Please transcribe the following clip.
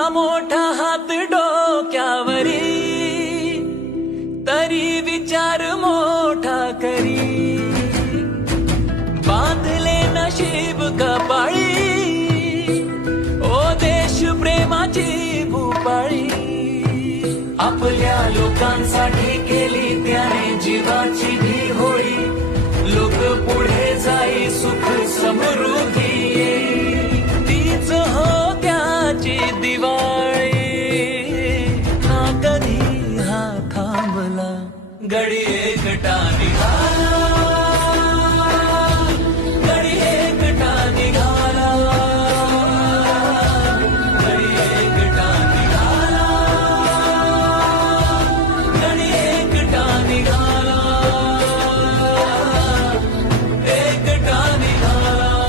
ना मोठा हात डोक्यावरी, तरी विचार मोठा करी. बांधले नशीब कपाळी, ओ देश प्रेमाची भूपाळी. आपल्या लोकांसाठी केली त्याने जीवाची भी होळी. लोक पुढे जाई सुख समृद्धी येई, तीच हो त्याची दिवाळी. ना कधी हा थांबला घडी